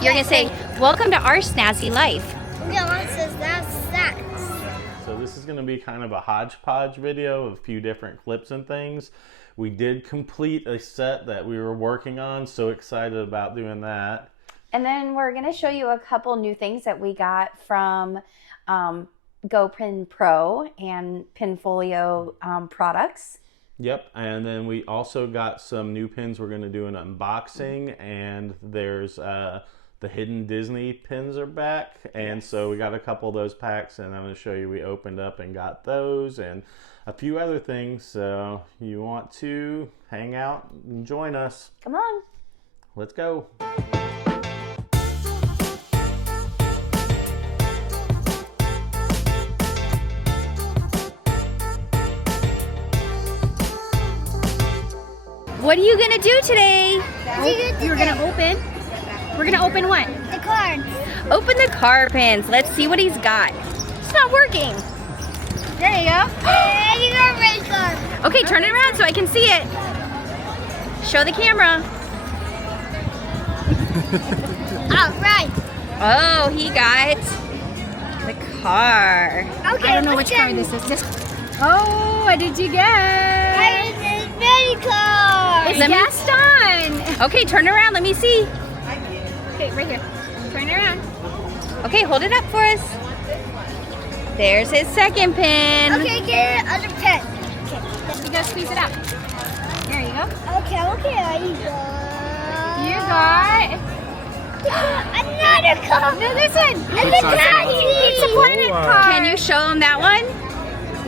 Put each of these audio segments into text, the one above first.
You're gonna say, welcome to our snazzy life. So this is gonna be kind of a hodgepodge video of a few different clips and things. We did complete a set that we were working on, so excited about doing that. And then we're gonna show you a couple new things that we got from GoPin Pro and Pinfolio products. Yep, and then we also got some new pins we're gonna do an unboxing, and there's the hidden Disney pins are back, and so we got a couple of those packs, and I'm going to show you we opened up and got those and a few other things. So you want to hang out and join us. Come on. Let's go. What are you going to do today? We're gonna open what? The cards. Open the car pins. Let's see what he's got. It's not working. There you go. And you got a red card. Okay, turn it around so I can see it. Show the camera. All right. Oh, he got the car. Okay. I don't know which car this is. Oh, what did you get? I got a red card. It's Gaston. Okay, turn around. Let me see. Okay, right here. Turn it around. Okay, hold it up for us. There's his second pin. Okay, get it other pen. Okay. You gotta squeeze it out. There you go. Okay, I You got another card. no, this one. And the daddy. It's a planet car. Can you show him that one?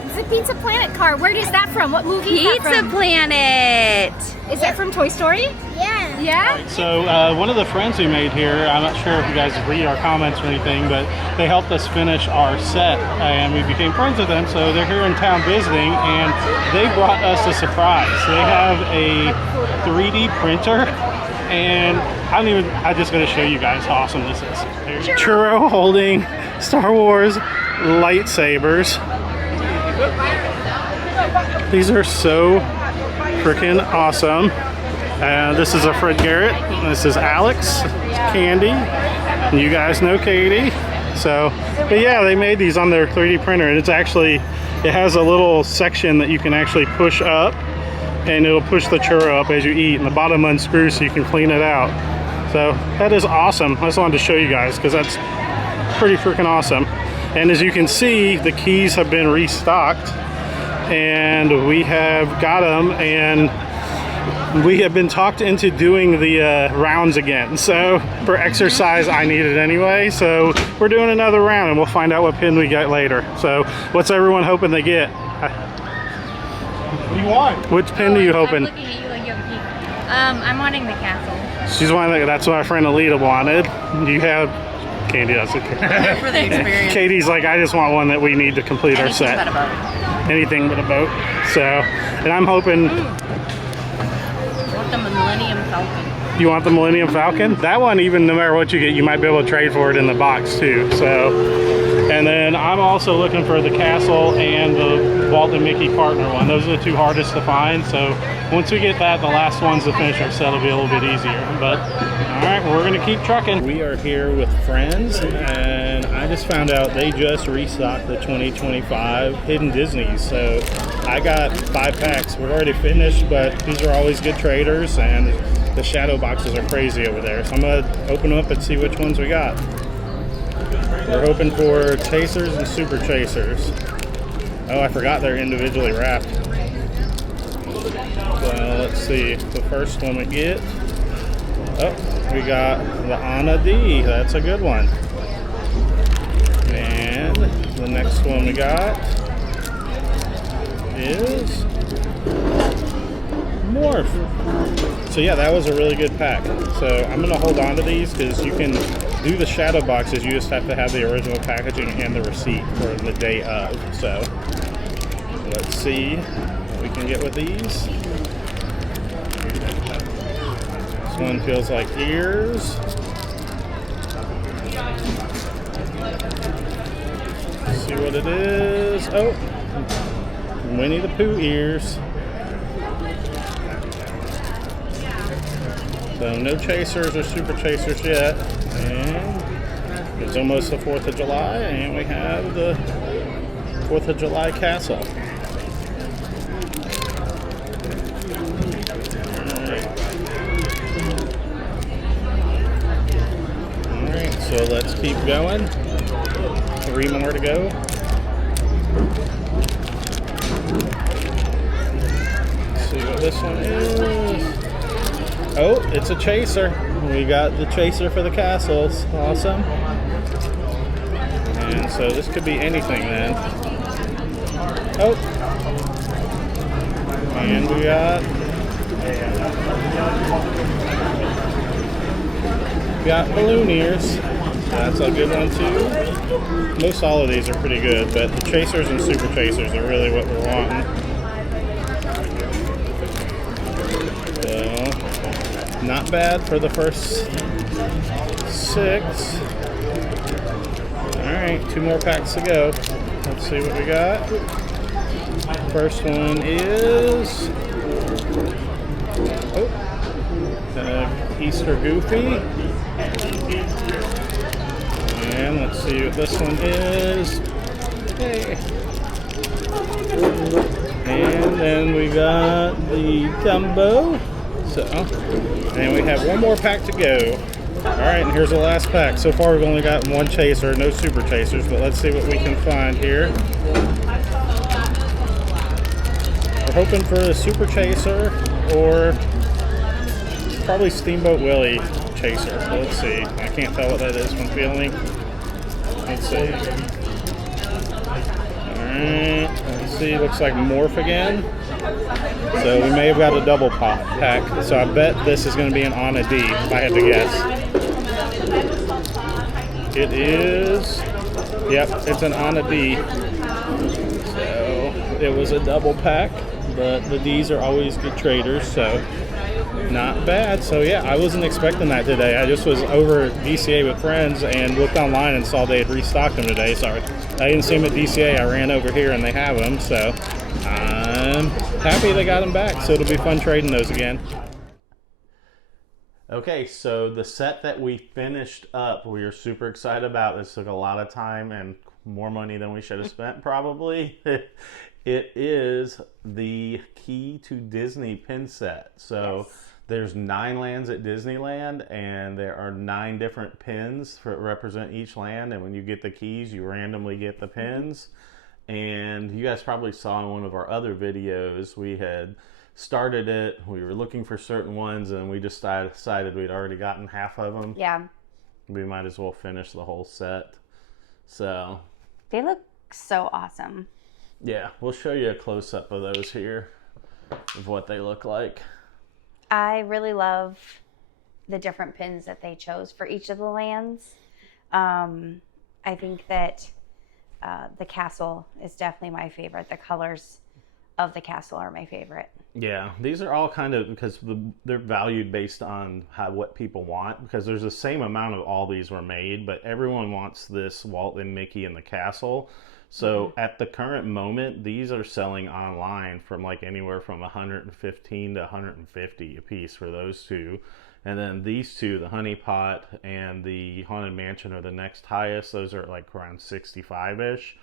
It's a Pizza Planet car. Where is that from? What movie is that Pizza from? Planet. Is that from Toy Story? Yeah. Yeah? So one of the friends we made here, I'm not sure if you guys read our comments or anything, but they helped us finish our set and we became friends with them. So they're here in town visiting and they brought us a surprise. They have a 3D printer and I'm just going to show you guys how awesome this is. There's Churro holding Star Wars lightsabers. These are so freaking awesome. This is a Fred Garrett. This is Alex, Candy, and you guys know Katie. So, but yeah, they made these on their 3D printer, and it has a little section that you can actually push up, and it'll push the churro up as you eat, and the bottom unscrews so you can clean it out. So that is awesome. I just wanted to show you guys because that's pretty freaking awesome. And as you can see, the keys have been restocked, and we have got them, and we have been talked into doing the rounds again. So for exercise, I need it anyway. So we're doing another round and we'll find out what pin we get later. So what's everyone hoping they get? What do you want? Which pin do you hoping? I'm looking at you like you have a peek. I'm wanting the castle. She's wanting, that's what our friend Alita wanted. Do you have, Katie does it. For the experience. Katie's like, I just want one that we need to complete our set. But a boat. Anything but a boat. So, and I'm hoping. The Millennium Falcon. You want the Millennium Falcon? That one, even no matter what you get, you might be able to trade for it in the box too. So, and then I'm also looking for the castle and the Walt and Mickey partner one. Those are the two hardest to find. So once we get that, the last ones to finish our set will be a little bit easier. But all right, we're gonna keep trucking. We are here with friends, and I just found out they just restocked the 2025 Hidden Disneys. So I got 5 packs. We're already finished, but these are always good traders, and the shadow boxes are crazy over there. So I'm gonna open them up and see which ones we got. We're hoping for chasers and super chasers. Oh, I forgot they're individually wrapped. Well, let's see. The first one we get. Oh, we got the Anna D. That's a good one. And the next one we got is Morph. So yeah, that was a really good pack. So I'm gonna hold on to these because you can do the shadow boxes. You just have to have the original packaging and the receipt for the day of. So let's see what we can get with these. This one feels like ears. Let's see what it is. Oh, Winnie the Pooh ears. So no chasers or super chasers yet. It's almost the 4th of July, and we have the 4th of July castle. Alright, so let's keep going. 3 more to go. Let's see what this one is. Oh, it's a chaser. We got the chaser for the castles. Awesome. And so this could be anything then. Oh. And we got balloon ears. That's a good one too. Most all of these are pretty good, but the chasers and super chasers are really what we're wanting. So, not bad for the first 6. Alright, 2 more packs to go. Let's see what we got. First one is Easter Goofy. And let's see what this one is. Hey. And then we got the Dumbo. So, and we have 1 more pack to go. Alright, and here's the last pack. So far we've only got 1 chaser, no super chasers, but let's see what we can find here. We're hoping for a super chaser or probably Steamboat Willie chaser. Let's see. I can't tell what that is from feeling. Let's see. Alright, let's see. Looks like Morph again. So we may have got a double pop pack. So I bet this is going to be an on a D, if I had to guess. It is. Yep, it's an on a D. So it was a double pack, but the Ds are always good traders, so not bad. So yeah, I wasn't expecting that today. I just was over at DCA with friends and looked online and saw they had restocked them today. So I didn't see them at DCA. I ran over here and they have them. So I'm happy they got them back. So it'll be fun trading those again. Okay, so the set that we finished up, we are super excited about. This took a lot of time and more money than we should have spent probably. It is the Key to Disney pin set. So yes. There's 9 lands at Disneyland, and there are 9 different pins for represent each land. And when you get the keys, you randomly get the pins. And you guys probably saw in one of our other videos, we had started it. We were looking for certain ones, and we just decided we'd already gotten half of them. Yeah. We might as well finish the whole set. So they look so awesome. Yeah, we'll show you a close-up of those here, of what they look like. I really love the different pins that they chose for each of the lands. I think that the castle is definitely my favorite. The colors of the castle are my favorite. Yeah, these are all kind of, because they're valued based on what people want, because there's the same amount of all these were made, but everyone wants this Walt and Mickey in the castle. So at the current moment, these are selling online from like anywhere from 115 to 150 a piece for those 2. And then these 2, the Honey Pot and the Haunted Mansion, are the next highest. Those are like around 65-ish.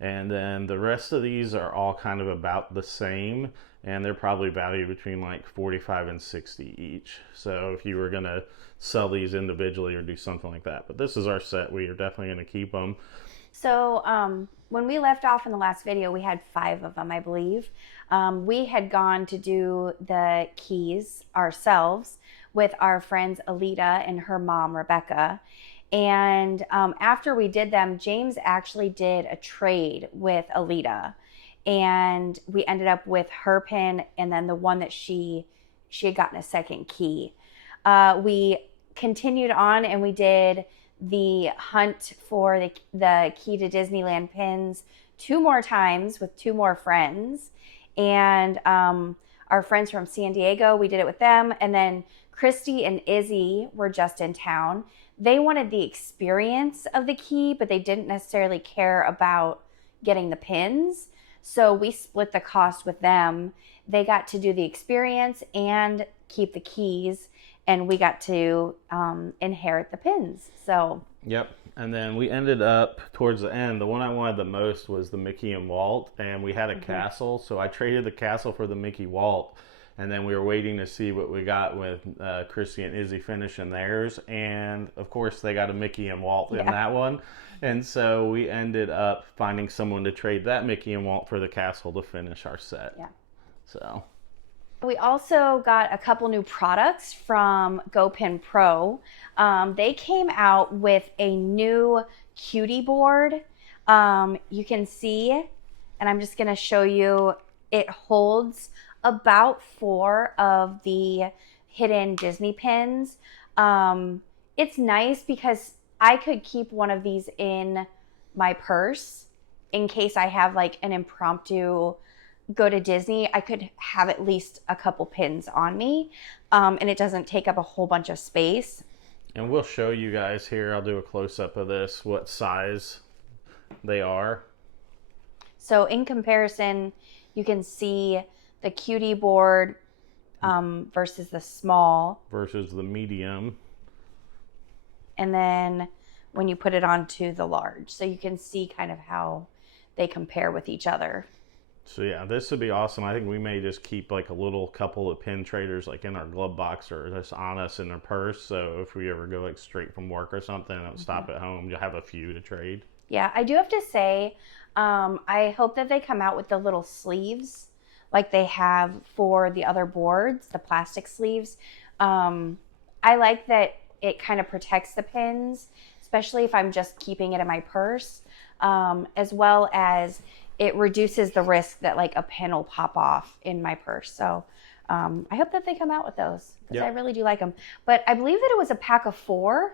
And then the rest of these are all kind of about the same, and they're probably valued between like 45 and 60 each. So if you were going to sell these individually or do something like that. But this is our set. We are definitely going to keep them. So when we left off in the last video, we had 5 of them, I believe. We had gone to do the keys ourselves with our friends Alita and her mom, Rebecca. And after we did them, James actually did a trade with Alita. And we ended up with her pin and then the one that she had gotten a second key. We continued on and we did the hunt for the Key to Disneyland pins 2 more times with 2 more friends. And our friends from San Diego, we did it with them. And then Christy and Izzy were just in town. They wanted the experience of the key, but they didn't necessarily care about getting the pins. So we split the cost with them. They got to do the experience and keep the keys. and we got to inherit the pins. So Yep. And then we ended up towards the end. The one I wanted the most was the Mickey and Walt, and we had a castle. So I traded the castle for the Mickey Walt, and then we were waiting to see what we got with Chrissy and Izzy finishing theirs. And of course, they got a Mickey and Walt in that one. And so we ended up finding someone to trade that Mickey and Walt for the castle to finish our set. Yeah. So. We also got a couple new products from GoPin Pro. They came out with a new cutie board. You can see, and I'm just going to show you, it holds about 4 of the hidden Disney pins. It's nice because I could keep one of these in my purse in case I have like an impromptu go to Disney. I could have at least a couple pins on me, and it doesn't take up a whole bunch of space. And we'll show you guys here, I'll do a close-up of this, what size they are. So in comparison, you can see the cutie board versus the small. Versus the medium. And then when you put it onto the large. So you can see kind of how they compare with each other. So yeah, this would be awesome. I think we may just keep like a little couple of pin traders like in our glove box or just on us in our purse. So if we ever go like straight from work or something and stop at home, you'll have a few to trade. Yeah, I do have to say, I hope that they come out with the little sleeves like they have for the other boards, the plastic sleeves. I like that it kind of protects the pins, especially if I'm just keeping it in my purse, as well as it reduces the risk that like a pin will pop off in my purse. So I hope that they come out with those because I really do like them. But I believe that it was a pack of 4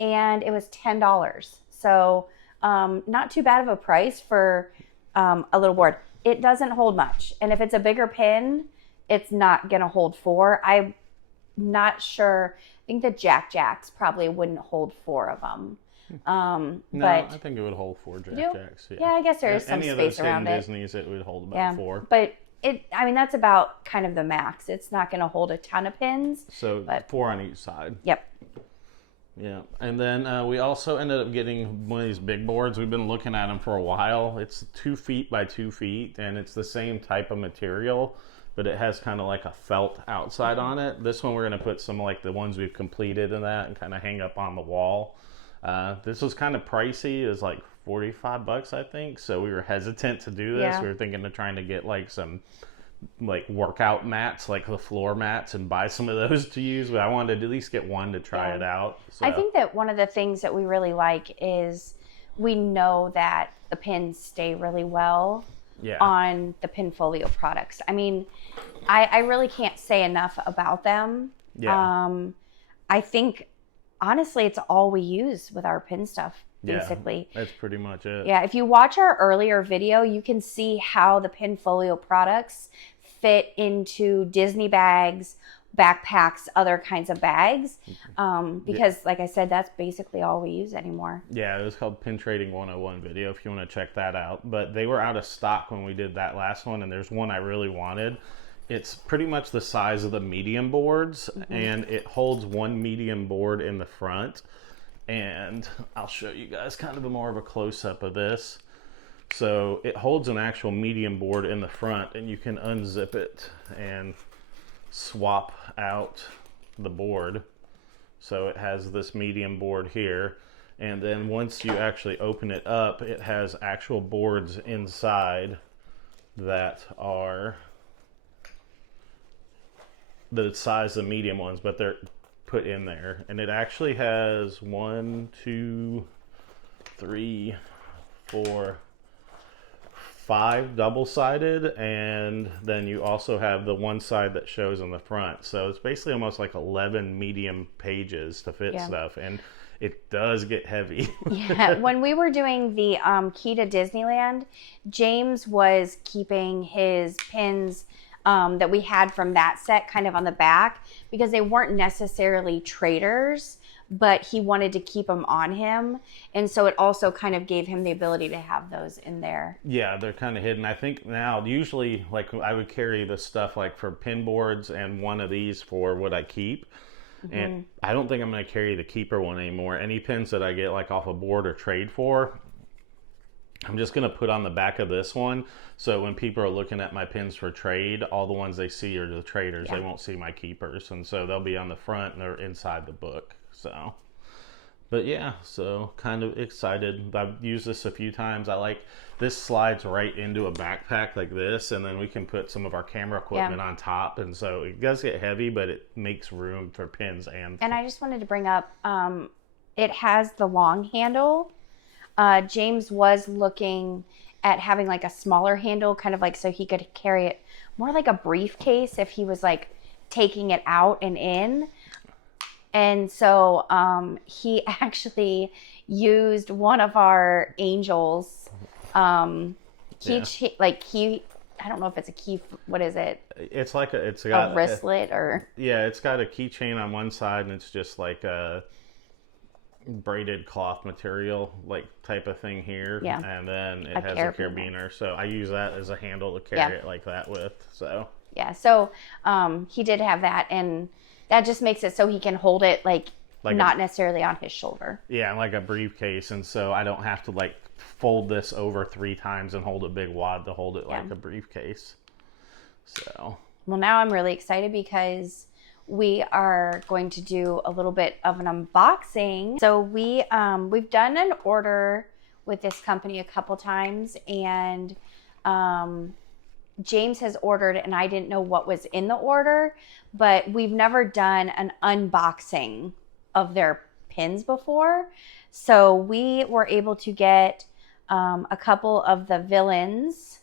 and it was $10. So not too bad of a price for a little board. It doesn't hold much. And if it's a bigger pin, it's not going to hold 4. I'm not sure. I think the Jacks probably wouldn't hold 4 of them. No, but I think it would hold 4 Jacks. Yeah, I guess there is some Any space of those around it. Disneys, it would hold about 4. But I mean, that's about kind of the max. It's not going to hold a ton of pins. So 4 on each side. Yep. Yeah, and then we also ended up getting one of these big boards. We've been looking at them for a while. It's 2 feet by 2 feet, and it's the same type of material, but it has kind of like a felt outside on it. This one we're going to put some like the ones we've completed in that and kind of hang up on the wall. This was kind of pricey. It was like $45, I think. So we were hesitant to do this. Yeah. We were thinking of trying to get like some like workout mats, like the floor mats, and buy some of those to use. But I wanted to at least get one to try it out. So. I think that one of the things that we really like is we know that the pins stay really well on the Pinfolio products. I mean, I really can't say enough about them. Yeah. I think honestly, it's all we use with our pin stuff, basically. Yeah, that's pretty much it. Yeah, if you watch our earlier video, you can see how the Pinfolio products fit into Disney bags, backpacks, other kinds of bags. Because, like I said, that's basically all we use anymore. Yeah, it was called Pin Trading 101 video if you want to check that out. But they were out of stock when we did that last one, and there's one I really wanted. It's pretty much the size of the medium boards, and it holds one medium board in the front. And I'll show you guys kind of more of a close-up of this. So it holds an actual medium board in the front, and you can unzip it and swap out the board. So it has this medium board here. And then once you actually open it up, it has actual boards inside that are the size of medium ones, but they're put in there. And it actually has 1, 2, 3, 4, 5 double-sided, and then you also have the one side that shows on the front. So it's basically almost like 11 medium pages to fit stuff, and it does get heavy. Yeah, when we were doing the Key to Disneyland, James was keeping his pins that we had from that set kind of on the back because they weren't necessarily traders, but he wanted to keep them on him. And so it also kind of gave him the ability to have those in there. Yeah, they're kind of hidden. I think now, usually, like I would carry the stuff like for pin boards and one of these for what I keep. And I don't think I'm going to carry the keeper one anymore. Any pins that I get like off a board or trade for, I'm just going to put on the back of this one. So when people are looking at my pins for trade, all the ones they see are the traders. They won't see my keepers. And so they'll be on the front and they're inside the book. So, but yeah, so kind of excited. I've used this a few times. I like this slides right into a backpack like this. And then we can put some of our camera equipment on top. And so it does get heavy, but it makes room for pins. And I just wanted to bring up, it has the long handle. James was looking at having like a smaller handle, kind of like so he could carry it more like a briefcase if he was like taking it out and in. And so he actually used one of our angels I don't know if it's a key, what is it? It's like it's got a wristlet or it's got a keychain on one side and it's just like a braided cloth material like type of thing here, and then it has a carabiner, so I use that as a handle to carry it like that with. So he did have that, and that just makes it so he can hold it like not necessarily on his shoulder, like a briefcase, and so I don't have to like fold this over 3 times and hold a big wad to hold it like a briefcase. So well, now I'm really excited because we are going to do a little bit of an unboxing. So we've done an order with this company a couple times, and James has ordered, and I didn't know what was in the order, but we've never done an unboxing of their pins before. So we were able to get a couple of the villains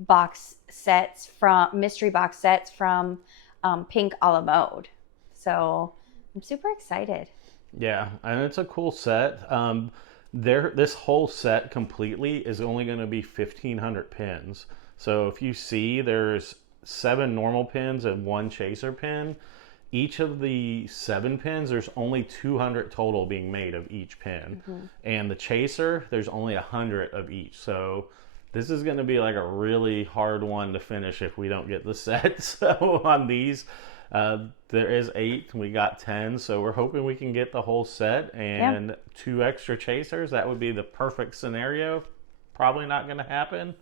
box sets from mystery box sets from Pink a la Mode. So I'm super excited. Yeah, and it's a cool set. This whole set completely is only going to be 1,500 pins. So if you see, there's 7 normal pins and 1 chaser pin. Each of the 7 pins, there's only 200 total being made of each pin. And the chaser, there's only 100 of each. So this is going to be like a really hard one to finish if we don't get the set. So on these, there is 8, we got 10. So we're hoping we can get the whole set and 2 extra chasers. That would be the perfect scenario. Probably not going to happen.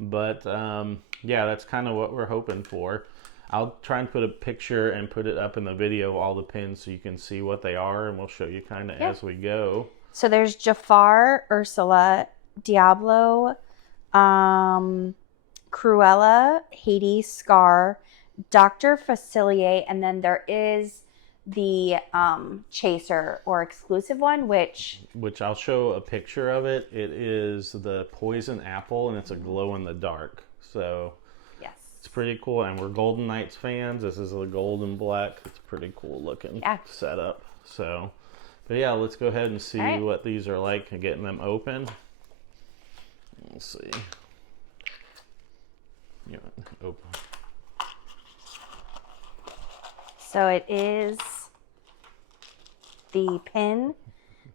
But that's kind of what we're hoping for. I'll try and put a picture and put it up in the video of all the pins so you can see what they are. And we'll show you kind of as we go. So there's Jafar, Ursula, Diablo, Cruella, Hades, Scar, Dr. Facilier, and then there is the chaser or exclusive one, which I'll show a picture of it. It is the poison apple, and it's a glow in the dark. So it's pretty cool, and we're Golden Knights fans. This is the gold and black. It's pretty cool looking setup. So, but let's go ahead and see what these are like and getting them open. Let's see. Open. So it is the pin.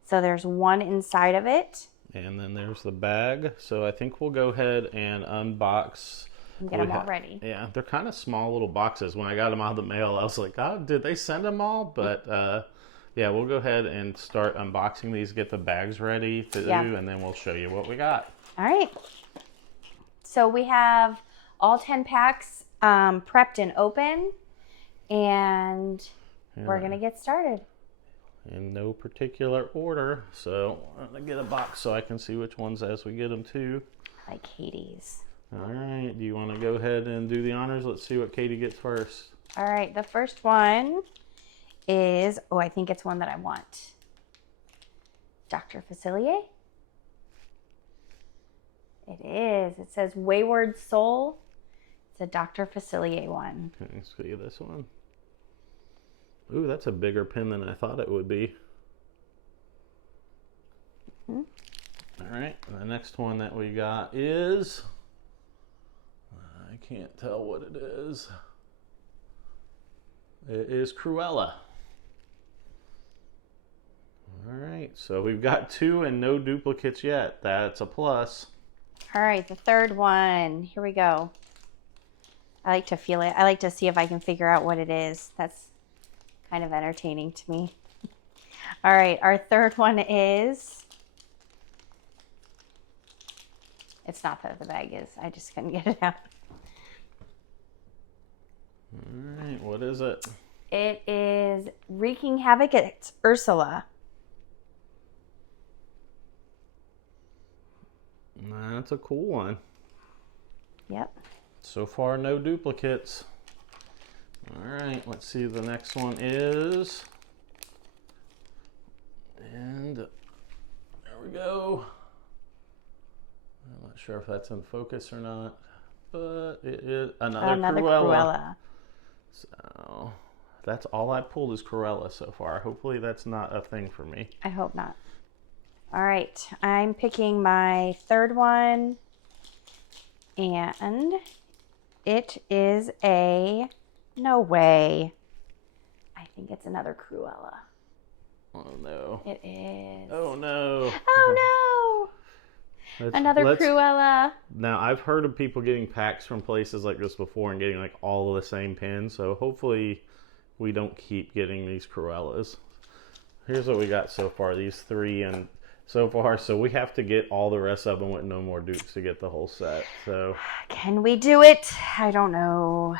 So there's 1 inside of it. And then there's the bag. So I think we'll go ahead and unbox. And get them all ready. Yeah, they're kind of small little boxes. When I got them out of the mail, I was like, oh, did they send them all? But we'll go ahead and start unboxing these, get the bags ready to do, and then we'll show you what we got. All right. So we have all 10 packs prepped and open, and we're going to get started. In no particular order. So I'm going to get a box so I can see which ones as we get them too. Like Hades. All right. Do you want to go ahead and do the honors? Let's see what Katie gets first. All right. The first one is, I think it's one that I want. Dr. Facilier. It is. It says Wayward Soul. It's a Dr. Facilier one. Okay, let's see this one. Ooh, that's a bigger pin than I thought it would be. All right, the next one that we got is, I can't tell what it is. It is Cruella. All right, so we've got 2 and no duplicates yet. That's a plus. All right, the third one. Here we go. I like to feel it. I like to see if I can figure out what it is. That's kind of entertaining to me. All right, our third one is, it's not that the bag is, I just couldn't get it out. All right, what is it? It is Wreaking Havoc. It's Ursula. That's a cool one. Yep. So far, no duplicates. All right, let's see the next one is. And there we go. I'm not sure if that's in focus or not, but it is another Cruella. So that's all I pulled is Cruella so far. Hopefully that's not a thing for me. I hope not. All right, I'm picking my third one, and it is a, no way. I think it's another Cruella. Oh no. It is. Oh no. Oh no. Another Cruella. Now I've heard of people getting packs from places like this before and getting like all of the same pins, so hopefully we don't keep getting these Cruellas. Here's what we got so far, these three and so far, so we have to get all the rest of them with no more dupes to get the whole set. So can we do it? I don't know.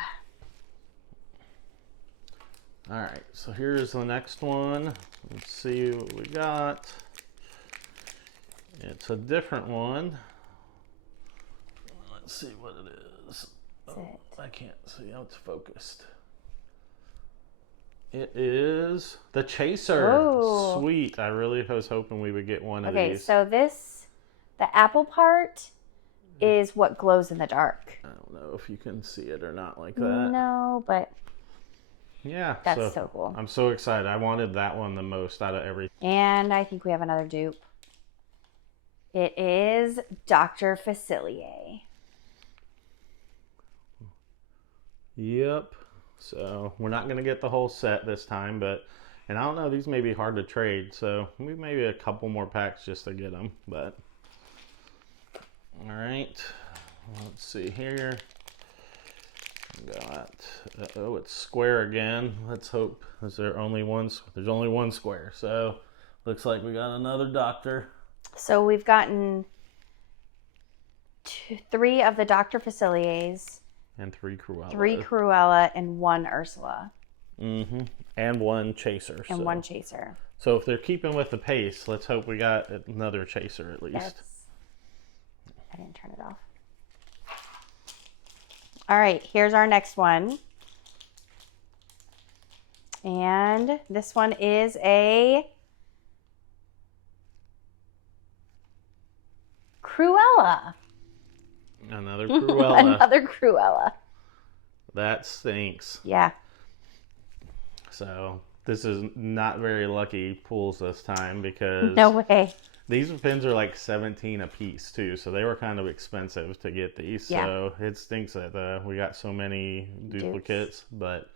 All right, so here's the next one. Let's see what we got. It's a different one. Let's see what it is. Oh, I can't see how it's focused. It is the Chaser. Oh. Sweet. I really was hoping we would get one of Okay, these. so the apple part is what glows in the dark. I don't know if you can see it or not like that. No, but yeah, that's so cool. I'm so excited. I wanted that one the most out of everything. And I think we have another dupe. It is Dr. Facilier. Yep. So we're not going to get the whole set this time, and I don't know, these may be hard to trade, so we maybe a couple more packs just to get them, but all right, let's see here. Got, oh, it's square again. Let's hope, there's only one square, so looks like we got another Doctor. So we've gotten three of the Dr. Faciliers. And three Cruella. Three Cruella and one Ursula. Mm-hmm. And one Chaser. And one Chaser. So if they're keeping with the pace, let's hope we got another Chaser at least. I didn't turn it off. All right, here's our next one. And this one is a Cruella. Another Cruella. Another Cruella. That stinks. Yeah. So this is not very lucky pulls this time because no way. These pins are like 17 a piece too, so they were kind of expensive to get these. Yeah. So it stinks that we got so many duplicates, but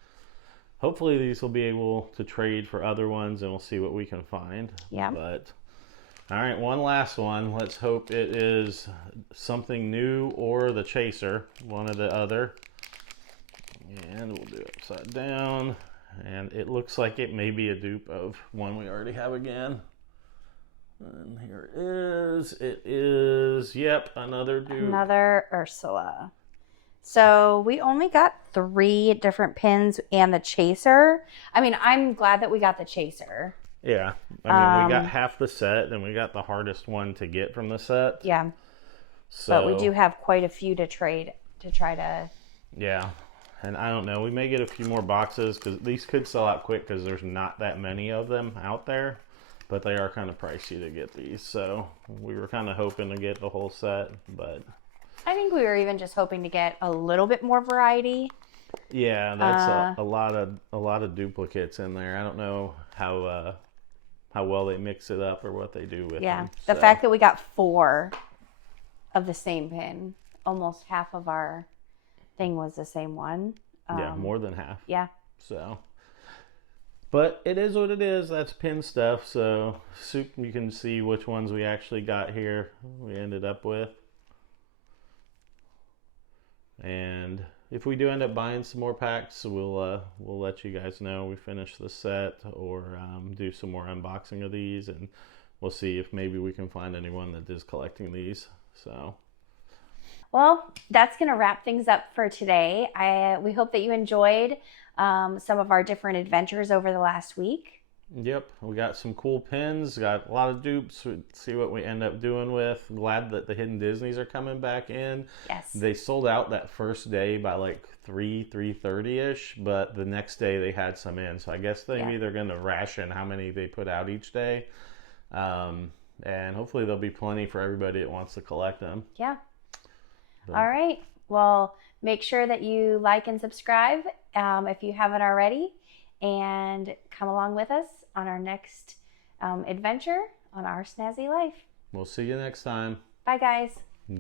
hopefully these will be able to trade for other ones, and we'll see what we can find. Yeah. But all right, one last one. Let's hope it is something new or the Chaser, one or the other. And we'll do it upside down. And it looks like it may be a dupe of one we already have again. And here it is. It is, yep, another dupe. Another Ursula. So we only got 3 different pins and the Chaser. I mean, I'm glad that we got the Chaser. Yeah. I mean, we got half the set, and we got the hardest one to get from the set. Yeah. So, but we do have quite a few to trade to try to... Yeah. And I don't know. We may get a few more boxes because these could sell out quick because there's not that many of them out there. But they are kind of pricey to get these. So we were kind of hoping to get the whole set. But I think we were even just hoping to get a little bit more variety. Yeah, that's a lot of duplicates in there. I don't know how well they mix it up or what they do with them. Yeah, the fact that we got 4 of the same pin, almost half of our thing was the same one. Yeah, more than half. Yeah. So, but it is what it is. That's pin stuff. So, you can see which ones we actually got here. We ended up with, and if we do end up buying some more packs, we'll let you guys know we finish the set, or do some more unboxing of these, and we'll see if maybe we can find anyone that is collecting these. So, well, that's going to wrap things up for today. We hope that you enjoyed some of our different adventures over the last week. Yep, we got some cool pins, got a lot of dupes. We'll see what we end up doing with. Glad that the Hidden Disneys are coming back in. Yes. They sold out that first day by like 3:30ish, but the next day they had some in. So I guess maybe they're going to ration how many they put out each day. And hopefully there'll be plenty for everybody that wants to collect them. Yeah. All right. Well, make sure that you like and subscribe if you haven't already, and come along with us on our next adventure on Our Snazzy Life. We'll see you next time. Bye, guys.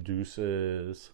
Deuces.